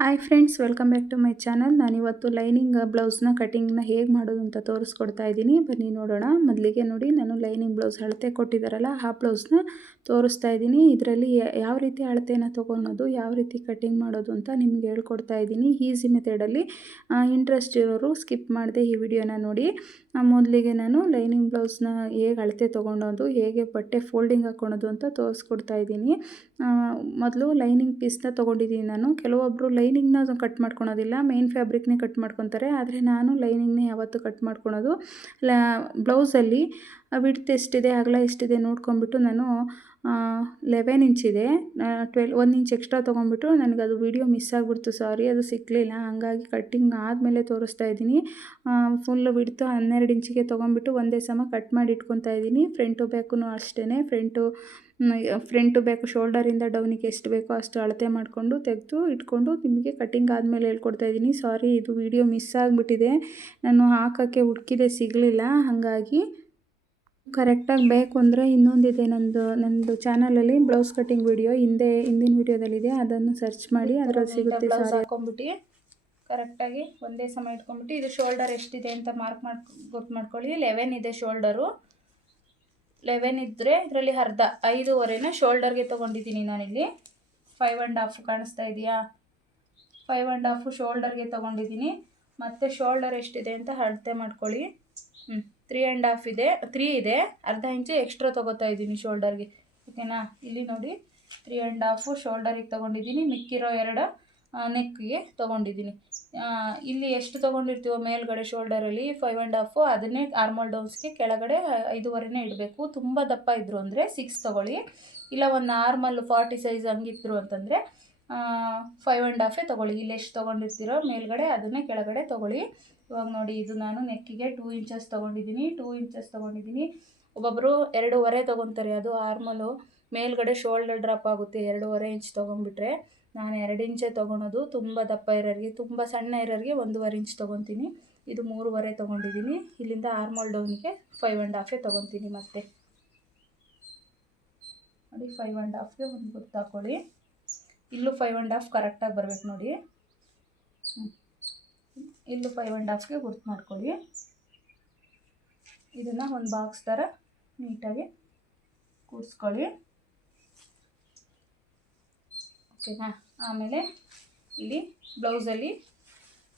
Hi friends, welcome back to my channel. ನಾನಿವತ್ತು lining ಬ್ಲೌಸ್ನ ಕಟಿಂಗ್ನ ಹೇಗೆ ಮಾಡೋದು ಅಂತ ತೋರಿಸ್ಕೊಡ್ತಾ ಇದ್ದೀನಿ. ಬನ್ನಿ ನೋಡೋಣ. ಮೊದಲಿಗೆ ನೋಡಿ, ನಾನು ಲೈನಿಂಗ್ ಬ್ಲೌಸ್ ಅಳತೆ ಕೊಟ್ಟಿದ್ದಾರಲ್ಲ ಆ ಬ್ಲೌಸ್ನ ತೋರಿಸ್ತಾ ಇದ್ದೀನಿ. ಇದರಲ್ಲಿ ಯಾವ ರೀತಿ ಅಳತೆನ ತೊಗೊಳೋದು, ಯಾವ ರೀತಿ ಕಟಿಂಗ್ ಮಾಡೋದು ಅಂತ ನಿಮ್ಗೆ ಹೇಳ್ಕೊಡ್ತಾ ಇದ್ದೀನಿ. ಈಸಿ ಮೆಥಡಲ್ಲಿ. ಇಂಟ್ರೆಸ್ಟ್ ಇರೋರು ಸ್ಕಿಪ್ ಮಾಡದೆ ಈ ವಿಡಿಯೋನ ನೋಡಿ. ಮೊದಲಿಗೆ ನಾನು ಲೈನಿಂಗ್ ಬ್ಲೌಸ್ನ ಹೇಗೆ ಅಳತೆ ತೊಗೊಳೋದು, ಹೇಗೆ ಬಟ್ಟೆ ಫೋಲ್ಡಿಂಗ್ ಹಾಕ್ಕೊಳೋದು ಅಂತ ತೋರಿಸ್ಕೊಡ್ತಾ ಇದ್ದೀನಿ. ಮೊದಲು ಲೈನಿಂಗ್ ಪೀಸ್ನ ತೊಗೊಂಡಿದ್ದೀನಿ ನಾನು. ಕೆಲವೊಬ್ಬರು ಲೈನಿಂಗ್ನ ಕಟ್ ಮಾಡ್ಕೊಳೋದಿಲ್ಲ, ಮೇನ್ ಫ್ಯಾಬ್ರಿಕ್ನೇ ಕಟ್ ಮಾಡ್ಕೊತಾರೆ. ಆದರೆ ನಾನು ಲೈನಿಂಗ್ನೇ ಯಾವತ್ತೂ ಕಟ್ ಮಾಡ್ಕೊಳೋದು. ಬ್ಲೌಸಲ್ಲಿ ವಿಡ್ತ್ ಎಷ್ಟಿದೆ, ಅಗಲ ಎಷ್ಟಿದೆ ನೋಡ್ಕೊಂಬಿಟ್ಟು ನಾನು 11 ಇಂಚಿದೆ, 1 ಇಂಚ್ ಎಕ್ಸ್ಟ್ರಾ ತೊಗೊಂಡ್ಬಿಟ್ಟು ನನಗದು ವೀಡಿಯೋ ಮಿಸ್ ಆಗಿಬಿಡ್ತು, ಸಾರಿ, ಅದು ಸಿಕ್ಕಲಿಲ್ಲ. ಹಂಗಾಗಿ ಕಟ್ಟಿಂಗ್ ಆದಮೇಲೆ ತೋರಿಸ್ತಾ ಇದ್ದೀನಿ. ಫುಲ್ ವಿಡ್ತು 12 ಇಂಚಿಗೆ ತೊಗೊಂಡ್ಬಿಟ್ಟು ಒಂದೇ ಸಮ ಕಟ್ ಮಾಡಿ ಇಟ್ಕೊತಾ ಇದ್ದೀನಿ. ಫ್ರಂಟು ಬ್ಯಾಕು ಅಷ್ಟೇ. ಫ್ರಂಟು ಬ್ಯಾಕು ಶೋಲ್ಡರಿಂದ ಡೌನಿಗೆ ಎಷ್ಟು ಬೇಕೋ ಅಷ್ಟು ಅಳತೆ ಮಾಡಿಕೊಂಡು ತೆಗೆದು ಇಟ್ಕೊಂಡು ನಿಮಗೆ ಕಟ್ಟಿಂಗ್ ಆದಮೇಲೆ ಹೇಳ್ಕೊಡ್ತಾ ಇದ್ದೀನಿ. ಸಾರಿ, ಇದು ವಿಡಿಯೋ ಮಿಸ್ ಆಗಿಬಿಟ್ಟಿದೆ, ನಾನು ಹಾಕೋಕ್ಕೆ ಹುಡುಕಿದೆ, ಸಿಗಲಿಲ್ಲ. ಹಾಗಾಗಿ ಕರೆಕ್ಟಾಗಿ ಬೇಕು ಅಂದರೆ ಇನ್ನೊಂದಿದೆ ನಂದು ಚಾನಲಲ್ಲಿ ಬ್ಲೌಸ್ ಕಟ್ಟಿಂಗ್ ವಿಡಿಯೋ ಹಿಂದಿನ ವಿಡಿಯೋದಲ್ಲಿದೆ, ಅದನ್ನು ಸರ್ಚ್ ಮಾಡಿ ಅದರಲ್ಲಿ ಸಿಗುತ್ತೆ. ಬ್ಲೌಸ್ ಹಾಕ್ಕೊಂಬಿಟ್ಟು ಕರೆಕ್ಟಾಗಿ ಒಂದೇ ಸಮ ಇಟ್ಕೊಂಡ್ಬಿಟ್ಟು ಇದು ಶೋಲ್ಡರ್ ಎಷ್ಟಿದೆ ಅಂತ ಗೊತ್ತು ಮಾಡ್ಕೊಳ್ಳಿ. 11 ಇದೆ ಶೋಲ್ಡರು. 11 ಇದ್ದರೆ ಇದರಲ್ಲಿ ಅರ್ಧ 5.25ನ ಶೋಲ್ಡರ್ಗೆ ತೊಗೊಂಡಿದ್ದೀನಿ ನಾನಿಲ್ಲಿ. 5.5 ಕಾಣಿಸ್ತಾ ಇದೆಯಾ? 5.5 ಶೋಲ್ಡರ್ಗೆ ತೊಗೊಂಡಿದ್ದೀನಿ. ಮತ್ತು ಶೋಲ್ಡರ್ ಎಷ್ಟಿದೆ ಅಂತ ಅಳತೆ ಮಾಡ್ಕೊಳ್ಳಿ. 3.5 ಇದೆ, 3 ಇದೆ, ಅರ್ಧ ಇಂಚು ಎಕ್ಸ್ಟ್ರಾ ತೊಗೋತಾ ಇದ್ದೀನಿ ಶೋಲ್ಡರ್ಗೆ. ಓಕೆನಾ? ಇಲ್ಲಿ ನೋಡಿ, 3.5 ಶೋಲ್ಡರಿಗೆ ತೊಗೊಂಡಿದ್ದೀನಿ, ಮಿಕ್ಕಿರೋ 2 ನೆಕ್ಗೆ ತೊಗೊಂಡಿದ್ದೀನಿ. ಇಲ್ಲಿ ಎಷ್ಟು ತೊಗೊಂಡಿರ್ತೀವೋ ಮೇಲ್ಗಡೆ ಶೋಲ್ಡರಲ್ಲಿ 5.5, ಅದನ್ನೇ ಆರ್ಮೋಲ್ ಡೌನ್ಸ್ಗೆ ಕೆಳಗಡೆ 5.25ನೇ ಇಡಬೇಕು. ತುಂಬ ದಪ್ಪ ಇದ್ದರು ಅಂದರೆ 6 ತೊಗೊಳ್ಳಿ. ಇಲ್ಲ ಒಂದು ನಾರ್ಮಲ್ 40 ಸೈಜ್ ಹಂಗಿದ್ರು ಅಂತಂದರೆ 5.5 ತೊಗೊಳ್ಳಿ. ಇಲ್ಲಿ ಎಷ್ಟು ತೊಗೊಂಡಿರ್ತೀರೋ ಮೇಲ್ಗಡೆ ಅದನ್ನೇ ಕೆಳಗಡೆ ತೊಗೊಳ್ಳಿ. ಇವಾಗ ನೋಡಿ, ಇದು ನಾನು ನೆಕ್ಕಿಗೆ 2 ಇಂಚಸ್ ತೊಗೊಂಡಿದ್ದೀನಿ. 2 ಇಂಚಸ್ ತೊಗೊಂಡಿದ್ದೀನಿ. ಒಬ್ಬೊಬ್ಬರು 2.25 ತೊಗೊತಾರೆ, ಅದು ಆರ್ಮಲು ಮೇಲ್ಗಡೆ ಶೋಲ್ಡರ್ ಡ್ರಾಪ್ ಆಗುತ್ತೆ. 2.25 ಇಂಚ್ ತೊಗೊಂಡ್ಬಿಟ್ರೆ ನಾನು 2 ಇಂಚೇ ತೊಗೊಳೋದು. ತುಂಬ ದಪ್ಪ ಇರೋರಿಗೆ, ತುಂಬ ಸಣ್ಣ ಇರೋರಿಗೆ 1.5 ಇಂಚ್ ತೊಗೊತೀನಿ. ಇದು 3.25 ತೊಗೊಂಡಿದ್ದೀನಿ. ಇಲ್ಲಿಂದ ಆರ್ಮೋಲ್ ಡೌನಿಗೆ 5.5 ತೊಗೊತೀನಿ. ಮತ್ತೆ ನೋಡಿ, 5.5ಗೆ ಒಂದು ಗುರ್ತು ಹಾಕ್ಕೊಳ್ಳಿ. ಇಲ್ಲೂ 5.5 ಕರೆಕ್ಟಾಗಿ ಬರಬೇಕು ನೋಡಿ. ಇಲ್ಲೂ 5.5ಗೆ ಗುರ್ತು ಮಾಡ್ಕೊಳ್ಳಿ. ಇದನ್ನು ಒಂದು ಬಾಕ್ಸ್ ಥರ ನೀಟಾಗಿ ಕೂಡಿಸ್ಕೊಳ್ಳಿ. ಓಕೆನಾ? ಆಮೇಲೆ ಇಲ್ಲಿ ಬ್ಲೌಸಲ್ಲಿ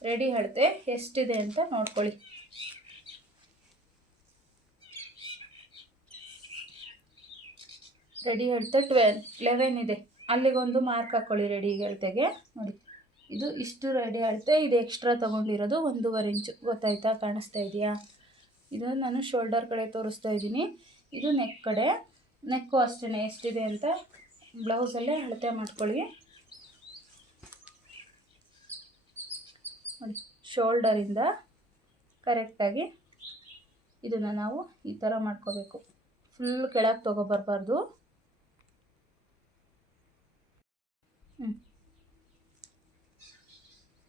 ರೆಡಿ ಅಳತೆ ಎಷ್ಟಿದೆ ಅಂತ ನೋಡ್ಕೊಳ್ಳಿ. ರೆಡಿ ಅಳತೆ 11 ಇದೆ. ಅಲ್ಲಿಗೊಂದು ಮಾರ್ಕ್ ಹಾಕ್ಕೊಳ್ಳಿ ರೆಡಿ ಅಳತೆಗೆ. ನೋಡಿ, ಇದು ಇಷ್ಟು ರೆಡಿ ಅಳತೆ. ಇದು ಎಕ್ಸ್ಟ್ರಾ ತೊಗೊಂಡಿರೋದು 1.25 ಇಂಚು. ಗೊತ್ತಾಯ್ತಾ? ಕಾಣಿಸ್ತಾ ಇದೆಯಾ? ಇದು ನಾನು ಶೋಲ್ಡರ್ ಕಡೆ ತೋರಿಸ್ತಾ ಇದ್ದೀನಿ. ಇದು ನೆಕ್ ಕಡೆ. ನೆಕ್ಕು ಅಷ್ಟೇ ಎಷ್ಟಿದೆ ಅಂತ ಬ್ಲೌಸಲ್ಲೇ ಅಳತೆ ಮಾಡ್ಕೊಳ್ಳಿ. ನೋಡಿ, ಶೋಲ್ಡರಿಂದ ಕರೆಕ್ಟಾಗಿ ಇದನ್ನು ನಾವು ಈ ಥರ ಮಾಡ್ಕೋಬೇಕು. ಫುಲ್ ಕೆಳಗೆ ತೊಗೊಬರ್ಬಾರ್ದು.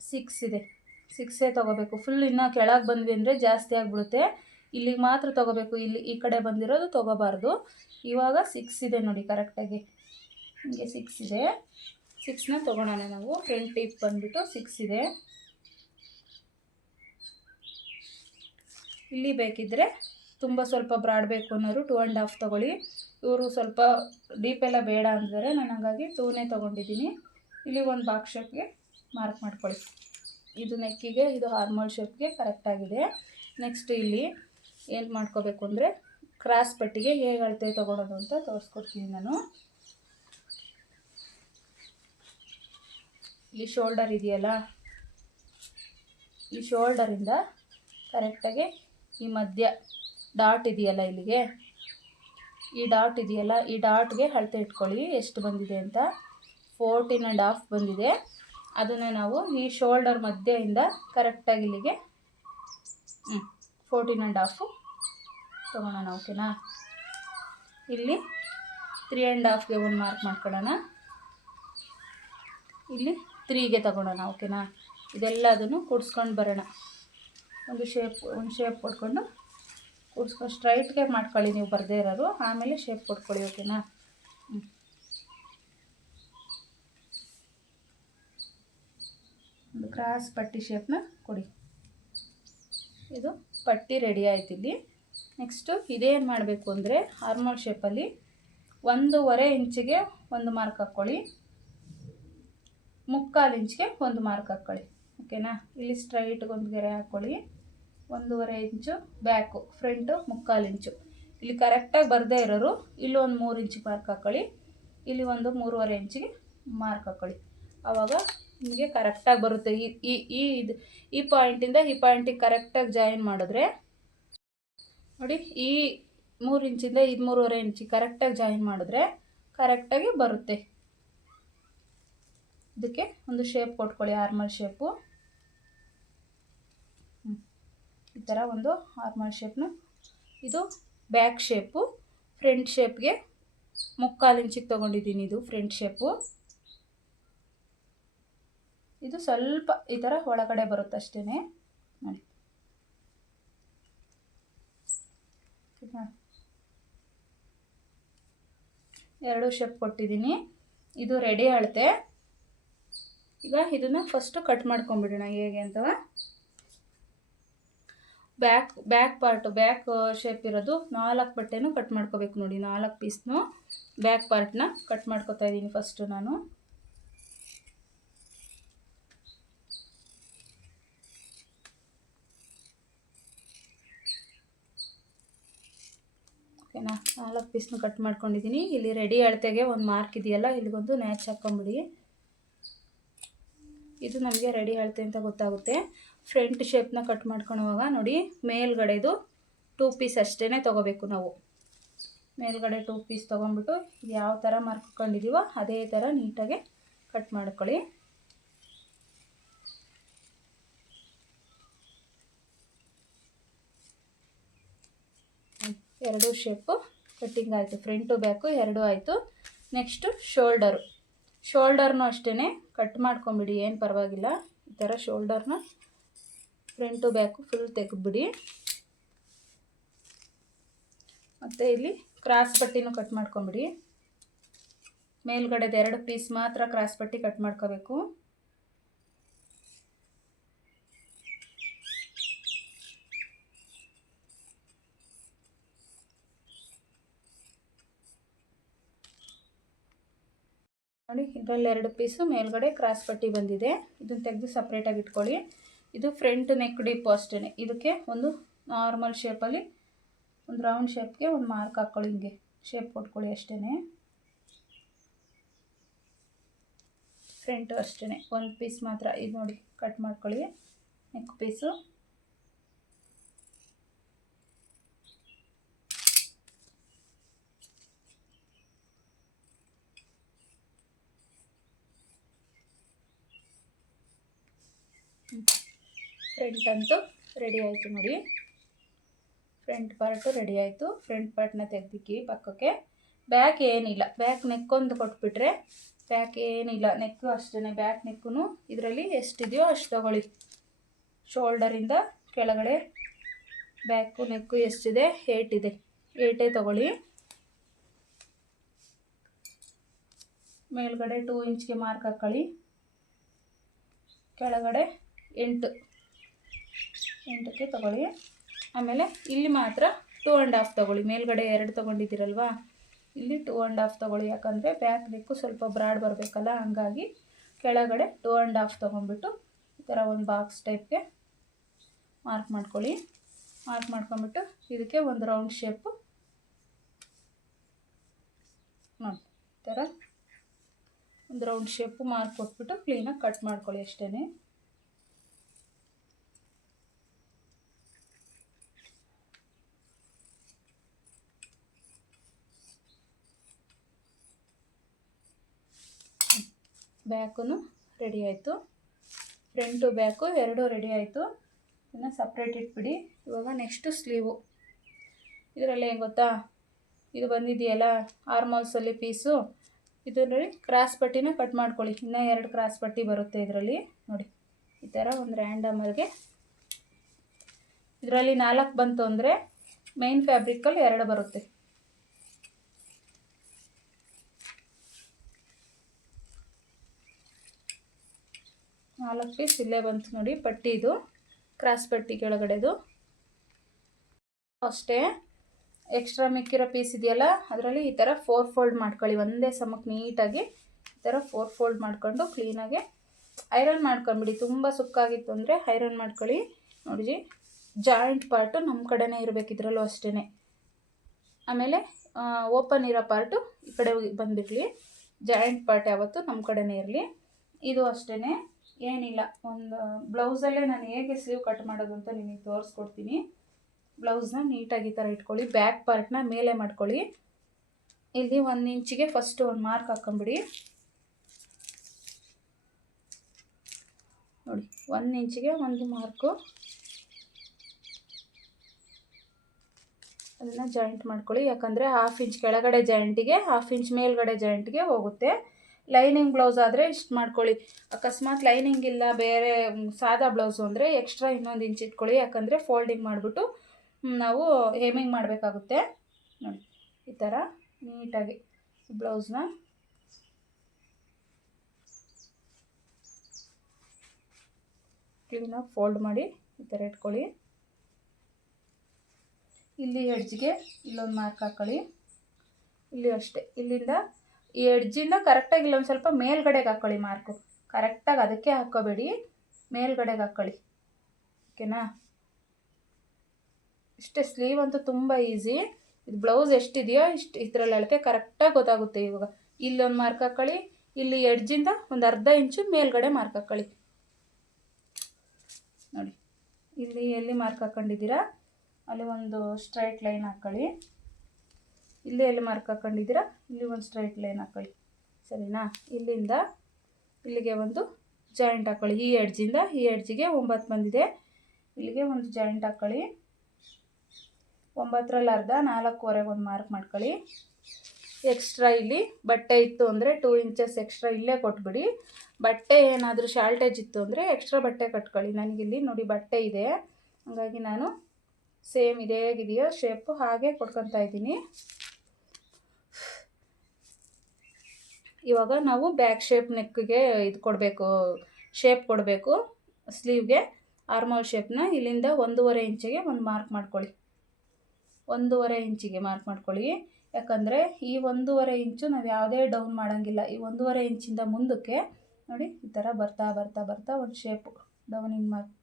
6 ಇದೆ, 6 ತೊಗೋಬೇಕು. ಫುಲ್ ಇನ್ನೂ ಕೆಳಗೆ ಬಂದ್ವಿ ಅಂದರೆ ಜಾಸ್ತಿ ಆಗಿಬಿಡುತ್ತೆ. ಇಲ್ಲಿಗೆ ಮಾತ್ರ ತೊಗೋಬೇಕು, ಇಲ್ಲಿ ಈ ಕಡೆ ಬಂದಿರೋದು ತೊಗೋಬಾರ್ದು. ಇವಾಗ 6 ಇದೆ ನೋಡಿ ಕರೆಕ್ಟಾಗಿ. ಹೀಗೆ 6 ಇದೆ. 6ನ ತೊಗೊಳೋಣ ನಾವು. ಫ್ರಂಟ್ ಟೀಪ್ ಬಂದುಬಿಟ್ಟು 6 ಇದೆ. ಇಲ್ಲಿ ಬೇಕಿದ್ದರೆ ತುಂಬ ಸ್ವಲ್ಪ ಬ್ರಾಡ್ ಬೇಕು ಅನ್ನೋರು 2.5 ತೊಗೊಳ್ಳಿ. ಇವರು ಸ್ವಲ್ಪ ಡೀಪೆಲ್ಲ ಬೇಡ ಅಂತಾರೆ, ನಾನು ಹಾಗಾಗಿ 2ನೇ ತೊಗೊಂಡಿದ್ದೀನಿ. ಇಲ್ಲಿ ಒಂದು ಬಾಕ್ಸ್ ಶೇಪ್ಗೆ ಮಾರ್ಕ್ ಮಾಡ್ಕೊಳ್ಳಿ. ಇದು ನೆಕ್ಕಿಗೆ, ಇದು ಆರ್ಮೋಲ್ ಶೇಪ್ಗೆ ಕರೆಕ್ಟಾಗಿದೆ. ನೆಕ್ಸ್ಟ್ ಇಲ್ಲಿ ಏನು ಮಾಡ್ಕೋಬೇಕು ಅಂದರೆ ಕ್ರಾಸ್ ಪಟ್ಟಿಗೆ ಹೇಗೆ ಅಳತೆ ತೊಗೊಳೋದು ಅಂತ ತೋರಿಸ್ಕೊಡ್ತೀನಿ ನಾನು. ಇಲ್ಲಿ ಶೋಲ್ಡರ್ ಇದೆಯಲ್ಲ, ಈ ಶೋಲ್ಡರಿಂದ ಕರೆಕ್ಟಾಗಿ ಈ ಮಧ್ಯ ಡಾಟ್ ಇದೆಯಲ್ಲ, ಇಲ್ಲಿಗೆ ಈ ಡಾಟ್ ಇದೆಯಲ್ಲ, ಈ ಡಾಟ್ಗೆ ಅಳತೆ ಇಟ್ಕೊಳ್ಳಿ ಎಷ್ಟು ಬಂದಿದೆ ಅಂತ. 14.5 ಬಂದಿದೆ. ಅದನ್ನು ನಾವು ಈ ಶೋಲ್ಡರ್ ಮಧ್ಯೆಯಿಂದ ಕರೆಕ್ಟಾಗಿ ಇಲ್ಲಿಗೆ 14.5 ತೊಗೊಳೋಣ. ಓಕೆನಾ? ಇಲ್ಲಿ 3.5ಗೆ ಒಂದು ಮಾರ್ಕ್ ಮಾಡ್ಕೊಳ್ಳೋಣ. ಇಲ್ಲಿ 3ಗೆ ತಗೊಳ್ಳೋಣ. ಓಕೆನಾ? ಇದೆಲ್ಲದನ್ನು ಕೂಡಿಸ್ಕೊಂಡು ಬರೋಣ. ಒಂದು ಶೇಪ್ ಕೊಟ್ಕೊಂಡು ಕೂಡಿಸ್ಕೊಂಡು ಸ್ಟ್ರೈಟ್ಗೆ ಮಾಡ್ಕೊಳ್ಳಿ ನೀವು ಬರದೇ ಇರೋರು. ಆಮೇಲೆ ಶೇಪ್ ಕೊಟ್ಕೊಳ್ಳಿ. ಓಕೆನಾ? ಕ್ರಾಸ್ ಪಟ್ಟಿ ಶೇಪ್ನ ಕೊಡಿ. ಇದು ಪಟ್ಟಿ ರೆಡಿ ಆಯ್ತು. ಇಲ್ಲಿ ನೆಕ್ಸ್ಟು ಇದೇನು ಮಾಡಬೇಕು ಅಂದರೆ ಆರ್ಮೋಲ್ ಶೇಪಲ್ಲಿ 1.5 ಇಂಚಿಗೆ ಒಂದು ಮಾರ್ಕ್ ಹಾಕ್ಕೊಳ್ಳಿ, 3/4 ಇಂಚ್ಗೆ ಒಂದು ಮಾರ್ಕ್ ಹಾಕ್ಕೊಳ್ಳಿ. ಓಕೆನಾ. ಇಲ್ಲಿ ಸ್ಟ್ರೈಟ್ಗೆ ಒಂದು ಗೆರೆ ಹಾಕ್ಕೊಳ್ಳಿ. 1.5 ಇಂಚು ಬ್ಯಾಕು, ಫ್ರಂಟು 3/4 ಇಂಚು. ಇಲ್ಲಿ ಕರೆಕ್ಟಾಗಿ ಬರದೇ ಇರೋರು ಇಲ್ಲಿ ಒಂದು 3 ಇಂಚ್ ಮಾರ್ಕ್ ಹಾಕ್ಕೊಳ್ಳಿ, ಇಲ್ಲಿ ಒಂದು 3.5 ಇಂಚಿಗೆ ಮಾರ್ಕ್ ಹಾಕ್ಕೊಳ್ಳಿ. ಆವಾಗ ನಿಮಗೆ ಕರೆಕ್ಟಾಗಿ ಬರುತ್ತೆ. ಈ ಪಾಯಿಂಟಿಂದ ಈ ಪಾಯಿಂಟಿಗೆ ಕರೆಕ್ಟಾಗಿ ಜಾಯಿನ್ ಮಾಡಿದ್ರೆ ನೋಡಿ, ಈ 3 ಇಂಚಿಂದ ಇದು 3.5 ಇಂಚಿಗೆ ಕರೆಕ್ಟಾಗಿ ಜಾಯಿನ್ ಮಾಡಿದ್ರೆ ಕರೆಕ್ಟಾಗಿ ಬರುತ್ತೆ. ಇದಕ್ಕೆ ಒಂದು ಶೇಪ್ ಕೊಟ್ಕೊಳ್ಳಿ, ಆರ್ಮಲ್ ಶೇಪು. ಈ ಥರ ಒಂದು ಆರ್ಮಲ್ ಶೇಪ್ನ. ಇದು ಬ್ಯಾಕ್ ಶೇಪು. ಫ್ರಂಟ್ ಶೇಪ್ಗೆ 3/4 ಇಂಚಿಗೆ ತೊಗೊಂಡಿದ್ದೀನಿ. ಇದು ಫ್ರಂಟ್ ಶೇಪು. ಇದು ಸ್ವಲ್ಪ ಈ ಥರ ಒಳಗಡೆ ಬರುತ್ತೆ ಅಷ್ಟೇ ನೋಡಿ. ಎರಡು ಶೇಪ್ ಕೊಟ್ಟಿದ್ದೀನಿ. ಇದು ರೆಡಿ ಅಳತೆ. ಈಗ ಇದನ್ನು ಫಸ್ಟು ಕಟ್ ಮಾಡ್ಕೊಂಬಿಡೋಣ ಹೇಗೆ ಅಂತ. ಬ್ಯಾಕ್ ಪಾರ್ಟು, ಬ್ಯಾಕ್ ಶೇಪ್ ಇರೋದು 4 ಬಟ್ಟೆನೂ ಕಟ್ ಮಾಡ್ಕೋಬೇಕು ನೋಡಿ. 4 ಪೀಸ್ನು ಬ್ಯಾಕ್ ಪಾರ್ಟ್ನ ಕಟ್ ಮಾಡ್ಕೊತಾ ಇದ್ದೀನಿ ಫಸ್ಟು ನಾನು. ಓಕೆನಾ. 4 ಪೀಸ್ನು ಕಟ್ ಮಾಡ್ಕೊಂಡಿದ್ದೀನಿ. ಇಲ್ಲಿ ರೆಡಿ ಅಳತೆಗೆ ಒಂದು ಮಾರ್ಕ್ ಇದೆಯಲ್ಲ, ಇಲ್ಲಿಗೊಂದು ನ್ಯಾಚ್ ಹಾಕ್ಕೊಂಬಿಡಿ. ಇದು ನಮಗೆ ರೆಡಿ ಅಳತೆ ಅಂತ ಗೊತ್ತಾಗುತ್ತೆ. ಫ್ರಂಟ್ ಶೇಪ್ನ ಕಟ್ ಮಾಡ್ಕೊಳ್ಳುವಾಗ ನೋಡಿ, ಮೇಲ್ಗಡೆದು 2 ಪೀಸ್ ಅಷ್ಟೇ ತೊಗೋಬೇಕು ನಾವು. ಮೇಲ್ಗಡೆ 2 ಪೀಸ್ ತೊಗೊಂಡ್ಬಿಟ್ಟು ಯಾವ ಥರ ಮಾರ್ಕ್ ಹಾಕ್ಕೊಂಡಿದ್ದೀವೋ ಅದೇ ಥರ ನೀಟಾಗಿ ಕಟ್ ಮಾಡ್ಕೊಳ್ಳಿ. ಎರಡು ಶೇಪು ಕಟ್ಟಿಂಗ್ ಆಯಿತು. ಫ್ರಂಟು ಬ್ಯಾಕು ಎರಡೂ ಆಯಿತು. ನೆಕ್ಸ್ಟು ಶೋಲ್ಡರ್ನೂ ಅಷ್ಟೇ ಕಟ್ ಮಾಡ್ಕೊಂಬಿಡಿ, ಏನು ಪರವಾಗಿಲ್ಲ. ಈ ಥರ ಶೋಲ್ಡರ್ನ ಫ್ರಂಟು ಬ್ಯಾಕು ಫುಲ್ ತೆಗೆದ್ಬಿಡಿ. ಮತ್ತು ಇಲ್ಲಿ ಕ್ರಾಸ್ ಪಟ್ಟಿನೂ ಕಟ್ ಮಾಡ್ಕೊಂಬಿಡಿ. ಮೇಲ್ಗಡೆದು 2 ಪೀಸ್ ಮಾತ್ರ ಕ್ರಾಸ್ ಪಟ್ಟಿ ಕಟ್ ಮಾಡ್ಕೋಬೇಕು. ನೋಡಿ, ಇದರಲ್ಲಿ 2 ಪೀಸು ಮೇಲ್ಗಡೆ ಕ್ರಾಸ್ ಪಟ್ಟಿ ಬಂದಿದೆ. ಇದನ್ನು ತೆಗೆದು ಸಪ್ರೇಟಾಗಿ ಇಟ್ಕೊಳ್ಳಿ. ಇದು ಫ್ರಂಟ್ ನೆಕ್ ಡಿಪ್ಪು ಅಷ್ಟೇ. ಇದಕ್ಕೆ ಒಂದು ನಾರ್ಮಲ್ ಶೇಪಲ್ಲಿ ಒಂದು ರೌಂಡ್ ಶೇಪ್ಗೆ ಒಂದು ಮಾರ್ಕ್ ಹಾಕ್ಕೊಳ್ಳಿ. ಹಿಂಗೆ ಶೇಪ್ ಕೊಟ್ಕೊಳ್ಳಿ ಅಷ್ಟೇ. ಫ್ರಂಟು ಅಷ್ಟೇ, ಒಂದು ಪೀಸ್ ಮಾತ್ರ ಇದು ನೋಡಿ ಕಟ್ ಮಾಡ್ಕೊಳ್ಳಿ, ನೆಕ್ ಪೀಸು. ಫ್ರಂಟ್ ಅಂತೂ ರೆಡಿ ಆಯಿತು ನೋಡಿ. ಫ್ರಂಟ್ ಪಾರ್ಟು ರೆಡಿ ಆಯಿತು. ಫ್ರಂಟ್ ಪಾರ್ಟ್ನ ತೆಗ್ದಿಕ್ಕಿ ಪಕ್ಕಕ್ಕೆ. ಬ್ಯಾಕ್ ಏನಿಲ್ಲ, ಬ್ಯಾಕ್ ನೆಕ್ಕೊಂದು ಕೊಟ್ಬಿಟ್ರೆ ಬ್ಯಾಕ್ ಏನಿಲ್ಲ, ನೆಕ್ಕು ಅಷ್ಟೇ. ಬ್ಯಾಕ್ ನೆಕ್ಕೂ ಇದರಲ್ಲಿ ಎಷ್ಟಿದೆಯೋ ಅಷ್ಟು ತೊಗೊಳ್ಳಿ. ಶೋಲ್ಡರಿಂದ ಕೆಳಗಡೆ ಬ್ಯಾಕು ನೆಕ್ಕು ಎಷ್ಟಿದೆ, 8 ಇದೆ, 8 ತೊಗೊಳ್ಳಿ. ಮೇಲ್ಗಡೆ 2 ಇಂಚ್ಗೆ ಮಾರ್ಕ್ ಹಾಕ್ಕೊಳ್ಳಿ. ಕೆಳಗಡೆ 8ಕ್ಕೆ ತೊಗೊಳ್ಳಿ. ಆಮೇಲೆ ಇಲ್ಲಿ ಮಾತ್ರ 2.5 ತೊಗೊಳ್ಳಿ. ಮೇಲ್ಗಡೆ 2 ತೊಗೊಂಡಿದ್ದೀರಲ್ವ, ಇಲ್ಲಿ 2.5 ತೊಗೊಳ್ಳಿ. ಯಾಕಂದರೆ ಬ್ಯಾಕ್ ನೆಕ್ಕು ಸ್ವಲ್ಪ ಬ್ರಾಡ್ ಬರಬೇಕಲ್ಲ, ಹಂಗಾಗಿ ಕೆಳಗಡೆ 2.5 ತೊಗೊಂಡ್ಬಿಟ್ಟು ಈ ಥರ ಒಂದು ಬಾಕ್ಸ್ ಟೈಪ್ಗೆ ಮಾರ್ಕ್ ಮಾಡ್ಕೊಳ್ಳಿ. ಮಾರ್ಕ್ ಮಾಡ್ಕೊಂಬಿಟ್ಟು ಇದಕ್ಕೆ ಒಂದು ರೌಂಡ್ ಶೇಪು ನೋಡಿ, ಈ ಥರ ಒಂದು ರೌಂಡ್ ಶೇಪು ಮಾರ್ಕ್ ಕೊಟ್ಬಿಟ್ಟು ಕ್ಲೀನಾಗಿ ಕಟ್ ಮಾಡ್ಕೊಳ್ಳಿ ಅಷ್ಟೇ. ಬ್ಯಾಕು ರೆಡಿ ಆಯಿತು. ಫ್ರಂಟು ಬ್ಯಾಕು ಎರಡೂ ರೆಡಿ ಆಯಿತು. ಇದನ್ನು ಸಪ್ರೇಟ್ ಇಟ್ಬಿಡಿ. ಇವಾಗ ನೆಕ್ಸ್ಟು ಸ್ಲೀವು. ಇದರಲ್ಲಿ ಏನು ಗೊತ್ತಾ, ಇದು ಬಂದಿದೆಯಲ್ಲ ಆರ್ಮೋಲ್ಸಲ್ಲಿ ಪೀಸು, ಇದರಲ್ಲಿ ಕ್ರಾಸ್ ಪಟ್ಟಿನ ಕಟ್ ಮಾಡ್ಕೊಳ್ಳಿ. ಇನ್ನೂ 2 ಕ್ರಾಸ್ ಪಟ್ಟಿ ಬರುತ್ತೆ ಇದರಲ್ಲಿ ನೋಡಿ. ಈ ಥರ ಒಂದು ರ್ಯಾಂಡಮರ್ಗೆ ಇದರಲ್ಲಿ 4 ಬಂತು ಅಂದರೆ ಮೇನ್ ಫ್ಯಾಬ್ರಿಕಲ್ಲಿ 2 ಬರುತ್ತೆ. 4 ಪೀಸ್ ಇಲ್ಲೇ ಬಂತು ನೋಡಿ ಪಟ್ಟಿ, ಇದು ಕ್ರಾಸ್ ಪಟ್ಟಿ ಕೆಳಗಡೆದು. ಅಷ್ಟೇ ಎಕ್ಸ್ಟ್ರಾ ಮಿಕ್ಕಿರೋ ಪೀಸ್ ಇದೆಯಲ್ಲ ಅದರಲ್ಲಿ ಈ ಥರ 4 ಫೋಲ್ಡ್ ಮಾಡ್ಕೊಳ್ಳಿ. ಒಂದೇ ಸಮಕ್ಕೆ ನೀಟಾಗಿ ಈ ಥರ 4 ಫೋಲ್ಡ್ ಮಾಡ್ಕೊಂಡು ಕ್ಲೀನಾಗಿ ಐರನ್ ಮಾಡ್ಕೊಂಬಿಡಿ. ತುಂಬ ಸುಕ್ಕಾಗಿತ್ತು ಅಂದರೆ ಐರನ್ ಮಾಡ್ಕೊಳ್ಳಿ. ನೋಡಿ, ಜಾಯಿಂಟ್ ಪಾರ್ಟು ನಮ್ಮ ಕಡೆನೇ ಇರಬೇಕು ಇದರಲ್ಲೂ ಅಷ್ಟೇ. ಆಮೇಲೆ ಓಪನ್ ಇರೋ ಪಾರ್ಟು ಈ ಕಡೆ ಬಂದುಬಿಡಲಿ. ಜಾಯಿಂಟ್ ಪಾರ್ಟ್ ಯಾವತ್ತು ನಮ್ಮ ಕಡೆನೇ ಇರಲಿ. ಇದು ಅಷ್ಟೇ, ಏನಿಲ್ಲ. ಒಂದು ಬ್ಲೌಸಲ್ಲೇ ನಾನು ಹೇಗೆ ಸ್ಲೀವ್ ಕಟ್ ಮಾಡೋದು ಅಂತ ನಿಮಗೆ ತೋರಿಸ್ಕೊಡ್ತೀನಿ. ಬ್ಲೌಸ್ನ ನೀಟಾಗಿ ಈ ಥರ ಇಟ್ಕೊಳ್ಳಿ. ಬ್ಯಾಕ್ ಪಾರ್ಟ್ನ ಮೇಲೆ ಮಾಡ್ಕೊಳ್ಳಿ. ಇಲ್ಲಿ 1 ಇಂಚಿಗೆ ಫಸ್ಟು ಒಂದು ಮಾರ್ಕ್ ಹಾಕ್ಕೊಂಬಿಡಿ. ನೋಡಿ, 1 ಇಂಚಿಗೆ ಒಂದು ಮಾರ್ಕು, ಅದನ್ನು ಜಾಯಿಂಟ್ ಮಾಡ್ಕೊಳ್ಳಿ. ಯಾಕಂದರೆ 1/2 ಇಂಚ್ ಕೆಳಗಡೆ ಜಾಯಿಂಟಿಗೆ, 1/2 ಇಂಚ್ ಮೇಲ್ಗಡೆ ಜಾಯಿಂಟಿಗೆ ಹೋಗುತ್ತೆ. ಲೈನಿಂಗ್ ಬ್ಲೌಸ್ ಆದರೆ ಇಷ್ಟು ಮಾಡ್ಕೊಳ್ಳಿ. ಅಕಸ್ಮಾತ್ ಲೈನಿಂಗ್ ಇಲ್ಲ, ಬೇರೆ ಸಾದಾ ಬ್ಲೌಸು ಅಂದರೆ ಎಕ್ಸ್ಟ್ರಾ 1 ಇಂಚ್ ಇಟ್ಕೊಳ್ಳಿ. ಯಾಕಂದರೆ ಫೋಲ್ಡಿಂಗ್ ಮಾಡಿಬಿಟ್ಟು ನಾವು ಹೇಮಿಂಗ್ ಮಾಡಬೇಕಾಗುತ್ತೆ. ನೋಡಿ, ಈ ಥರ ನೀಟಾಗಿ ಬ್ಲೌಸ್ನ ಕ್ಲೀನಾಗಿ ಫೋಲ್ಡ್ ಮಾಡಿ ಈ ಥರ ಇಟ್ಕೊಳ್ಳಿ. ಇಲ್ಲಿ ಎಡ್ಜ್ಗೆ ಇಲ್ಲೊಂದು ಮಾರ್ಕ್ ಹಾಕ್ಕೊಳ್ಳಿ. ಇಲ್ಲಿ ಅಷ್ಟೇ, ಇಲ್ಲಿಂದ ಈ ಎಡ್ಜಿಂದ ಕರೆಕ್ಟಾಗಿ ಇಲ್ಲೊಂದು ಸ್ವಲ್ಪ ಮೇಲ್ಗಡೆಗೆ ಹಾಕ್ಕೊಳ್ಳಿ ಮಾರ್ಕು. ಕರೆಕ್ಟಾಗಿ ಅದಕ್ಕೆ ಹಾಕ್ಕೋಬೇಡಿ, ಮೇಲ್ಗಡೆಗೆ ಹಾಕ್ಕೊಳ್ಳಿ. ಓಕೆನಾ? ಇಷ್ಟೇ. ಸ್ಲೀವ್ ಅಂತೂ ತುಂಬ ಈಸಿ. ಇದು ಬ್ಲೌಸ್ ಎಷ್ಟಿದೆಯೋ ಇದರಲ್ಲಿ ಅಳತೆ ಕರೆಕ್ಟಾಗಿ ಗೊತ್ತಾಗುತ್ತೆ. ಇವಾಗ ಇಲ್ಲೊಂದು ಮಾರ್ಕ್ ಹಾಕ್ಕೊಳ್ಳಿ, ಇಲ್ಲಿ ಎಡ್ಜಿಂದ ಒಂದು 1/2 ಇಂಚು ಮೇಲ್ಗಡೆ ಮಾರ್ಕ್ ಹಾಕ್ಕೊಳ್ಳಿ. ನೋಡಿ, ಇಲ್ಲಿ ಎಲ್ಲಿ ಮಾರ್ಕ್ ಹಾಕ್ಕೊಂಡಿದ್ದೀರಾ ಅಲ್ಲಿ ಒಂದು ಸ್ಟ್ರೈಟ್ ಲೈನ್ ಹಾಕ್ಕೊಳ್ಳಿ. ಇಲ್ಲಿ ಎಲ್ಲಿ ಮಾರ್ಕ್ ಹಾಕ್ಕೊಂಡಿದ್ದೀರಾ ಇಲ್ಲಿ ಒಂದು ಸ್ಟ್ರೈಟ್ ಲೈನ್ ಹಾಕ್ಕೊಳ್ಳಿ. ಸರಿನಾ? ಇಲ್ಲಿಂದ ಇಲ್ಲಿಗೆ ಒಂದು ಜಾಯಿಂಟ್ ಹಾಕ್ಕೊಳ್ಳಿ. ಈ ಎಡ್ಜಿಂದ ಈ ಎಡ್ಜಿಗೆ 9 ಬಂದಿದೆ. ಇಲ್ಲಿಗೆ ಒಂದು ಜಾಯಿಂಟ್ ಹಾಕ್ಕೊಳ್ಳಿ. 9ರಲ್ಲಿ ಅರ್ಧ 4ವರೆಗೆ ಒಂದು ಮಾರ್ಕ್ ಮಾಡ್ಕೊಳ್ಳಿ. ಎಕ್ಸ್ಟ್ರಾ ಇಲ್ಲಿ ಬಟ್ಟೆ ಇತ್ತು ಅಂದರೆ 2 ಇಂಚಸ್ ಎಕ್ಸ್ಟ್ರಾ ಇಲ್ಲೇ ಕೊಟ್ಬಿಡಿ. ಬಟ್ಟೆ ಏನಾದರೂ ಶಾರ್ಟೇಜ್ ಇತ್ತು ಅಂದರೆ ಎಕ್ಸ್ಟ್ರಾ ಬಟ್ಟೆ ಕಟ್ಕೊಳ್ಳಿ. ನನಗಿಲ್ಲಿ ನೋಡಿ ಬಟ್ಟೆ ಇದೆ, ಹಾಗಾಗಿ ನಾನು ಸೇಮ್ ಇದೇ ಹೇಗಿದೆಯೋ ಶೇಪು ಹಾಗೆ ಕೊಟ್ಕೊತಾ ಇದ್ದೀನಿ. ಇವಾಗ ನಾವು ಬ್ಯಾಕ್ ಶೇಪ್ ನೆಕ್ಗೆ ಇದು ಕೊಡಬೇಕು, ಶೇಪ್ ಕೊಡಬೇಕು ಸ್ಲೀವ್ಗೆ. ಆರ್ಮೋಲ್ ಶೇಪ್ನ ಇಲ್ಲಿಂದ 1.5 ಇಂಚಿಗೆ ಒಂದು ಮಾರ್ಕ್ ಮಾಡ್ಕೊಳ್ಳಿ. 1.5 ಇಂಚಿಗೆ ಮಾರ್ಕ್ ಮಾಡ್ಕೊಳ್ಳಿ. ಯಾಕಂದರೆ ಈ 1.5 ಇಂಚು ನಾವು ಯಾವುದೇ ಡೌನ್ ಮಾಡೋಂಗಿಲ್ಲ. ಈ 1.5 ಇಂಚಿಂದ ಮುಂದಕ್ಕೆ ನೋಡಿ ಈ ಥರ ಬರ್ತಾ ಬರ್ತಾ ಬರ್ತಾ ಒಂದು ಶೇಪು ಡೌನಿಂಗ್ ಮಾರ್ಕ್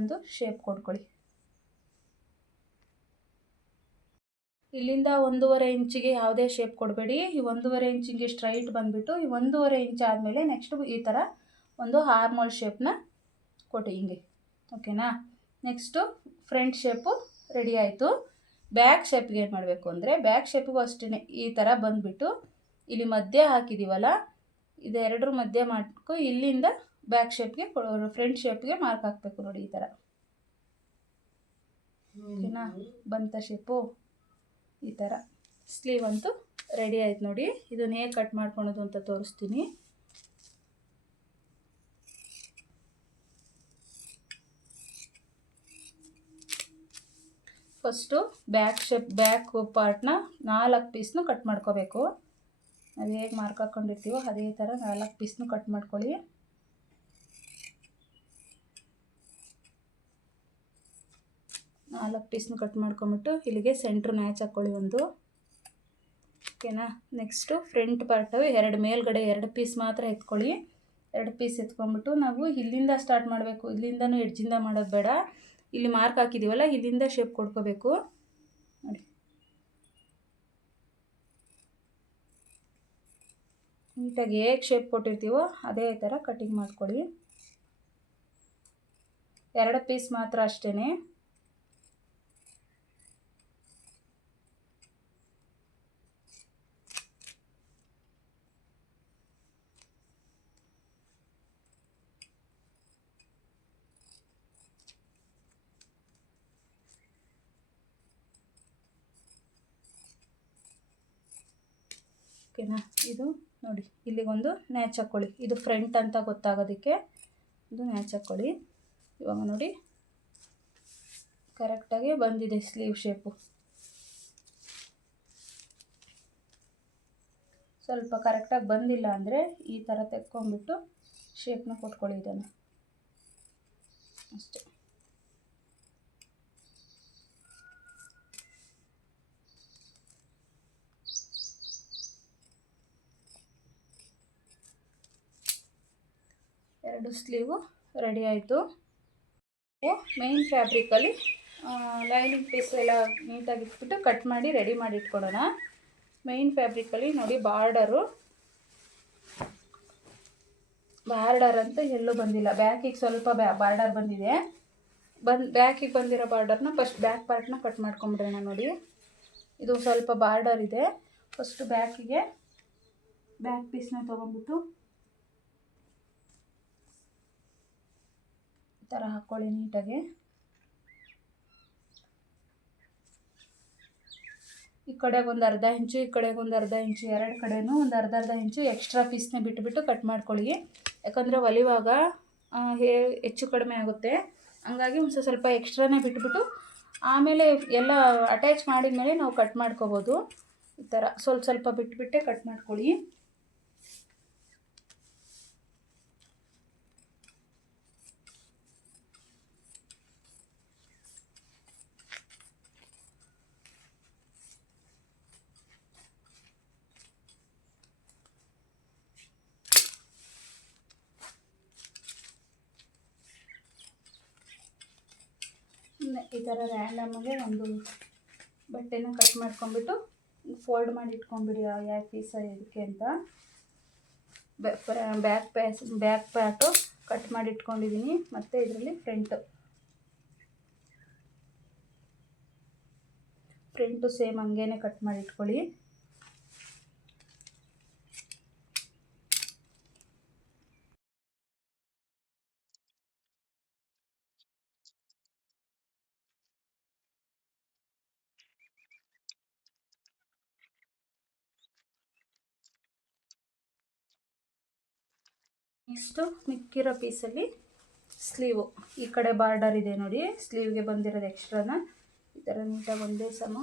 ಒಂದು ಶೇಪ್ ಕೊಡ್ಕೊಳ್ಳಿ. ಇಲ್ಲಿಂದ 1.5 ಇಂಚಿಗೆ ಯಾವುದೇ ಶೇಪ್ ಕೊಡಬೇಡಿ. ಈ 1.5 ಇಂಚಿಗೆ ಸ್ಟ್ರೈಟ್ ಬಂದುಬಿಟ್ಟು ಈ 1.5 ಇಂಚ್ ಆದಮೇಲೆ ನೆಕ್ಸ್ಟು ಈ ಥರ ಒಂದು ಆರ್ಮೋಲ್ ಶೇಪ್ನ ಕೊಟ್ಟು ಹಿಂಗೆ. ಓಕೆನಾ? ನೆಕ್ಸ್ಟು ಫ್ರಂಟ್ ಶೇಪು ರೆಡಿ ಆಯಿತು. ಬ್ಯಾಕ್ ಶೇಪ್ಗೆ ಏನು ಮಾಡಬೇಕು ಅಂದರೆ ಬ್ಯಾಕ್ ಶೇಪಿಗೂ ಅಷ್ಟೇ ಈ ಥರ ಬಂದುಬಿಟ್ಟು ಇಲ್ಲಿ ಮಧ್ಯೆ ಹಾಕಿದ್ದೀವಲ್ಲ, ಇದೆರಡರ ಮಧ್ಯೆ ಮಾಡ್ಕೊ ಇಲ್ಲಿಂದ ಬ್ಯಾಕ್ ಶೇಪ್ಗೆ ಫ್ರಂಟ್ ಶೇಪ್ಗೆ ಮಾರ್ಕ್ ಹಾಕಬೇಕು. ನೋಡಿ ಈ ಥರ. ಓಕೆನಾ? ಬಂತ ಶೇಪು ಈ ಥರ. ಸ್ಲೀವ್ ಅಂತೂ ರೆಡಿ ಆಯ್ತು ನೋಡಿ. ಇದನ್ನು ಹೇಗೆ ಕಟ್ ಮಾಡ್ಕೊಳೋದು ಅಂತ ತೋರಿಸ್ತೀನಿ. ಫಸ್ಟು ಬ್ಯಾಕ್ ಶೇಪ್ ಬ್ಯಾಕ್ ಪಾರ್ಟ್ನ 4 ಪೀಸ್ನು ಕಟ್ ಮಾಡ್ಕೋಬೇಕು. ನಾವು ಹೇಗೆ ಮಾರ್ಕ್ ಹಾಕ್ಕೊಂಡಿರ್ತೀವೋ ಅದೇ ಥರ 4 ಪೀಸ್ನು ಕಟ್ ಮಾಡ್ಕೊಳ್ಳಿ. ನಾಲ್ಕು ಪೀಸ್ನು ಕಟ್ ಮಾಡ್ಕೊಂಬಿಟ್ಟು ಇಲ್ಲಿಗೆ ಸೆಂಟ್ರ್ ಮ್ಯಾಚ್ ಹಾಕ್ಕೊಳ್ಳಿ ಒಂದು. ಓಕೆನಾ? ನೆಕ್ಸ್ಟು ಫ್ರಂಟ್ ಪಾರ್ಟು 2 ಮೇಲ್ಗಡೆ 2 ಪೀಸ್ ಮಾತ್ರ ಎತ್ಕೊಳ್ಳಿ. 2 ಪೀಸ್ ಎತ್ಕೊಂಡ್ಬಿಟ್ಟು ನಾವು ಇಲ್ಲಿಂದ ಸ್ಟಾರ್ಟ್ ಮಾಡಬೇಕು. ಇಲ್ಲಿಂದನೂ ಎಡ್ಜಿಂದ ಮಾಡೋದು ಬೇಡ. ಇಲ್ಲಿ ಮಾರ್ಕ್ ಹಾಕಿದ್ದೀವಲ್ಲ ಇಲ್ಲಿಂದ ಶೇಪ್ ಕೊಡ್ಕೋಬೇಕು. ನೋಡಿ ನೀಟಾಗಿ ಹೇಗೆ ಶೇಪ್ ಕೊಟ್ಟಿರ್ತೀವೋ ಅದೇ ಥರ ಕಟಿಂಗ್ ಮಾಡ್ಕೊಳ್ಳಿ. 2 ಪೀಸ್ ಮಾತ್ರ ಅಷ್ಟೇ. ಓಕೆನಾ? ಇದು ನೋಡಿ ಇಲ್ಲಿಗೊಂದು ನ್ಯಾಚ್ ಹಾಕ್ಕೊಳ್ಳಿ. ಇದು ಫ್ರಂಟ್ ಅಂತ ಗೊತ್ತಾಗೋದಕ್ಕೆ ಇದು ನ್ಯಾಚ್ ಹಾಕ್ಕೊಳ್ಳಿ. ಇವಾಗ ನೋಡಿ ಕರೆಕ್ಟಾಗಿ ಬಂದಿದೆ ಸ್ಲೀವ್ ಶೇಪು. ಸ್ವಲ್ಪ ಕರೆಕ್ಟಾಗಿ ಬಂದಿಲ್ಲ ಅಂದರೆ ಈ ಥರ ತೆಕ್ಕೊಂಬಿಟ್ಟು ಶೇಪ್ನ ಕೊಟ್ಕೊಳ್ಳಿ ಇದನ್ನು ಅಷ್ಟೇ. ಎರಡು ಸ್ಲೀವು ರೆಡಿ ಆಯಿತು. ಮೇನ್ ಫ್ಯಾಬ್ರಿಕಲ್ಲಿ ಲೈನಿಂಗ್ ಪೀಸ್ ಎಲ್ಲ ನೀಟಾಗಿ ಇಟ್ಬಿಟ್ಟು ಕಟ್ ಮಾಡಿ ರೆಡಿ ಮಾಡಿ ಇಟ್ಕೊಳೋಣ. ಮೇನ್ ಫ್ಯಾಬ್ರಿಕಲ್ಲಿ ನೋಡಿ ಬಾರ್ಡರ್ ಅಂತ ಎಲ್ಲೂ ಬಂದಿಲ್ಲ. ಬ್ಯಾಕಿಗೆ ಸ್ವಲ್ಪ ಬಾರ್ಡರ್ ಬಂದಿದೆ. ಬ್ಯಾಕಿಗೆ ಬಂದಿರೋ ಬಾರ್ಡರ್ನ ಫಸ್ಟ್ ಬ್ಯಾಕ್ ಪಾರ್ಟ್ನ ಕಟ್ ಮಾಡ್ಕೊಂಬಿಡೋಣ. ನೋಡಿ ಇದು ಸ್ವಲ್ಪ ಬಾರ್ಡರ್ ಇದೆ. ಫಸ್ಟ್ ಬ್ಯಾಕಿಗೆ ಬ್ಯಾಕ್ ಪೀಸ್ನ ತೊಗೊಂಡ್ಬಿಟ್ಟು ಈ ಥರ ಹಾಕ್ಕೊಳ್ಳಿ ನೀಟಾಗಿ. ಈ ಕಡೆಗೆ ಒಂದು ಅರ್ಧ ಇಂಚು, ಈ ಕಡೆಗೆ ಒಂದು ಅರ್ಧ ಇಂಚು, ಎರಡು ಕಡೆನೂ ಒಂದು ಅರ್ಧ ಇಂಚು ಎಕ್ಸ್ಟ್ರಾ ಪೀಸ್ನ ಬಿಟ್ಟು ಕಟ್ ಮಾಡ್ಕೊಳ್ಳಿ. ಯಾಕಂದರೆ ಹೊಲಿವಾಗ ಹೆಚ್ಚು ಕಡಿಮೆ ಆಗುತ್ತೆ. ಹಂಗಾಗಿ ಒಂದು ಸ್ವಲ್ಪ ಎಕ್ಸ್ಟ್ರಾನೇ ಬಿಟ್ಬಿಟ್ಟು ಆಮೇಲೆ ಎಲ್ಲ ಅಟ್ಯಾಚ್ ಮಾಡಿದ ಮೇಲೆ ನಾವು ಕಟ್ ಮಾಡ್ಕೋಬೋದು. ಈ ಥರ ಸ್ವಲ್ಪ ಬಿಟ್ಟುಬಿಟ್ಟೆ ಕಟ್ ಮಾಡ್ಕೊಳ್ಳಿ. ಈ ಥರ ರ್ಯಾಂಡಮಾಗೆ ಒಂದು ಬಟ್ಟೆನ ಕಟ್ ಮಾಡ್ಕೊಂಬಿಟ್ಟು ಫೋಲ್ಡ್ ಮಾಡಿ ಇಟ್ಕೊಂಬಿಡಿ ಯಾವ ಪೀಸ ಇದಕ್ಕೆ ಅಂತ. ಬ್ಯಾಕ್ ಪ್ಯಾಟು ಕಟ್ ಮಾಡಿ ಇಟ್ಕೊಂಡಿದ್ದೀನಿ. ಮತ್ತು ಇದರಲ್ಲಿ ಫ್ರಂಟು ಸೇಮ್ ಹಂಗೇನೆ ಕಟ್ ಮಾಡಿ ಇಟ್ಕೊಳ್ಳಿ. ನೆಕ್ಸ್ಟು ಮಿಕ್ಕಿರೋ ಪೀಸಲ್ಲಿ ಸ್ಲೀವು ಈ ಕಡೆ ಬಾರ್ಡರ್ ಇದೆ ನೋಡಿ, ಸ್ಲೀವ್ಗೆ ಬಂದಿರೋದು ಎಕ್ಸ್ಟ್ರಾನ ಈ ಥರ ನೀಟಾಗಿ ಒಂದೇ ಸಮ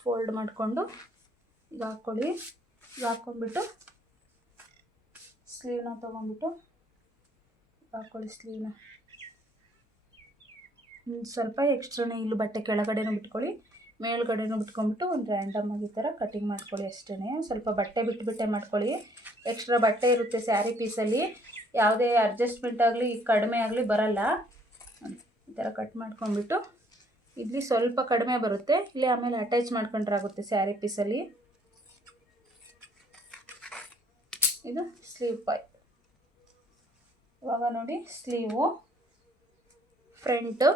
ಫೋಲ್ಡ್ ಮಾಡಿಕೊಂಡು ಈಗ ಹಾಕ್ಕೊಳ್ಳಿ. ಈಗ ಹಾಕ್ಕೊಂಡ್ಬಿಟ್ಟು ಸ್ಲೀವ್ನ ತೊಗೊಂಡ್ಬಿಟ್ಟು ಹಾಕ್ಕೊಳ್ಳಿ. ಸ್ಲೀವ್ನ ಸ್ವಲ್ಪ ಎಕ್ಸ್ಟ್ರಾನೇ ಇಲ್ಲಿ ಬಟ್ಟೆ ಕೆಳಗಡೆನೂ ಬಿಟ್ಕೊಳ್ಳಿ, ಮೇಲ್ಗಡೆನೂ ಬಿಟ್ಕೊಂಡ್ಬಿಟ್ಟು ಒಂದು ರ್ಯಾಂಡಮಾಗಿ ಈ ಥರ ಕಟಿಂಗ್ ಮಾಡ್ಕೊಳ್ಳಿ ಅಷ್ಟೇ. ಸ್ವಲ್ಪ ಬಟ್ಟೆ ಬಿಟ್ಟುಬಿಟ್ಟೆ ಮಾಡ್ಕೊಳ್ಳಿ. ಎಕ್ಸ್ಟ್ರಾ ಬಟ್ಟೆ ಇರುತ್ತೆ ಸ್ಯಾರಿ ಪೀಸಲ್ಲಿ, ಯಾವುದೇ ಅಡ್ಜಸ್ಟ್ಮೆಂಟ್ ಆಗಲಿ ಕಡಿಮೆ ಆಗಲಿ ಬರಲ್ಲ. ಈ ಥರ ಕಟ್ ಮಾಡ್ಕೊಂಡ್ಬಿಟ್ಟು ಇಲ್ಲಿ ಸ್ವಲ್ಪ ಕಡಿಮೆ ಬರುತ್ತೆ, ಇಲ್ಲಿ ಆಮೇಲೆ ಅಟ್ಯಾಚ್ ಮಾಡ್ಕೊಂಡ್ರೆ ಆಗುತ್ತೆ ಸ್ಯಾರಿ ಪೀಸಲ್ಲಿ. ಇದು ಸ್ಲೀವ್ ಪಾಯ್. ಇವಾಗ ನೋಡಿ ಸ್ಲೀವು, ಫ್ರಂಟು,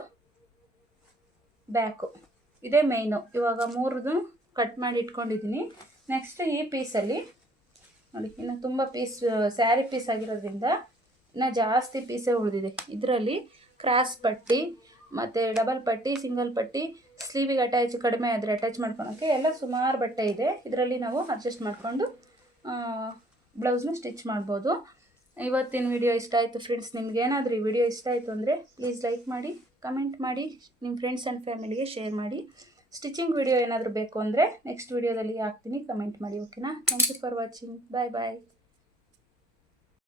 ಬ್ಯಾಕು ಇದೇ ಮೇಯ್ನು. ಇವಾಗ ಮೂರದು ಕಟ್ ಮಾಡಿ ಇಟ್ಕೊಂಡಿದ್ದೀನಿ. ನೆಕ್ಸ್ಟ್ ಈ ಪೀಸಲ್ಲಿ ನೋಡಿ ಇನ್ನು ತುಂಬ ಪೀಸ್ ಸ್ಯಾರಿ ಪೀಸ್ ಆಗಿರೋದ್ರಿಂದ ಇನ್ನು ಜಾಸ್ತಿ ಪೀಸೇ ಉಳಿದಿದೆ. ಇದರಲ್ಲಿ ಕ್ರಾಸ್ ಪಟ್ಟಿ ಮತ್ತು ಡಬಲ್ ಪಟ್ಟಿ, ಸಿಂಗಲ್ ಪಟ್ಟಿ, ಸ್ಲೀವಿಗೆ ಕಡಿಮೆ ಆದರೆ ಅಟ್ಯಾಚ್ ಮಾಡ್ಕೊಳೋಕ್ಕೆ ಎಲ್ಲ ಸುಮಾರು ಬಟ್ಟೆ ಇದೆ. ಇದರಲ್ಲಿ ನಾವು ಅಡ್ಜಸ್ಟ್ ಮಾಡಿಕೊಂಡು ಬ್ಲೌಸ್ನ ಸ್ಟಿಚ್ ಮಾಡ್ಬೋದು. ಇವತ್ತಿನ ವಿಡಿಯೋ ಇಷ್ಟ ಆಯಿತು ಫ್ರೆಂಡ್ಸ್. ನಿಮ್ಗೇನಾದರೂ ಈ ವಿಡಿಯೋ ಇಷ್ಟ ಆಯಿತು ಅಂದರೆ ಪ್ಲೀಸ್ ಲೈಕ್ ಮಾಡಿ, ಕಮೆಂಟ್ ಮಾಡಿ, ನಿಮ್ಮ ಫ್ರೆಂಡ್ಸ್ ಆ್ಯಂಡ್ ಫ್ಯಾಮಿಲಿಗೆ ಶೇರ್ ಮಾಡಿ. ಸ್ಟಿಚಿಂಗ್ ವಿಡಿಯೋ ಏನಾದರೂ ಬೇಕು ಅಂದರೆ ನೆಕ್ಸ್ಟ್ ವಿಡಿಯೋದಲ್ಲಿ ಹಾಕ್ತೀನಿ, ಕಮೆಂಟ್ ಮಾಡಿ. ಓಕೆನಾ? Thank you for watching. Bye bye.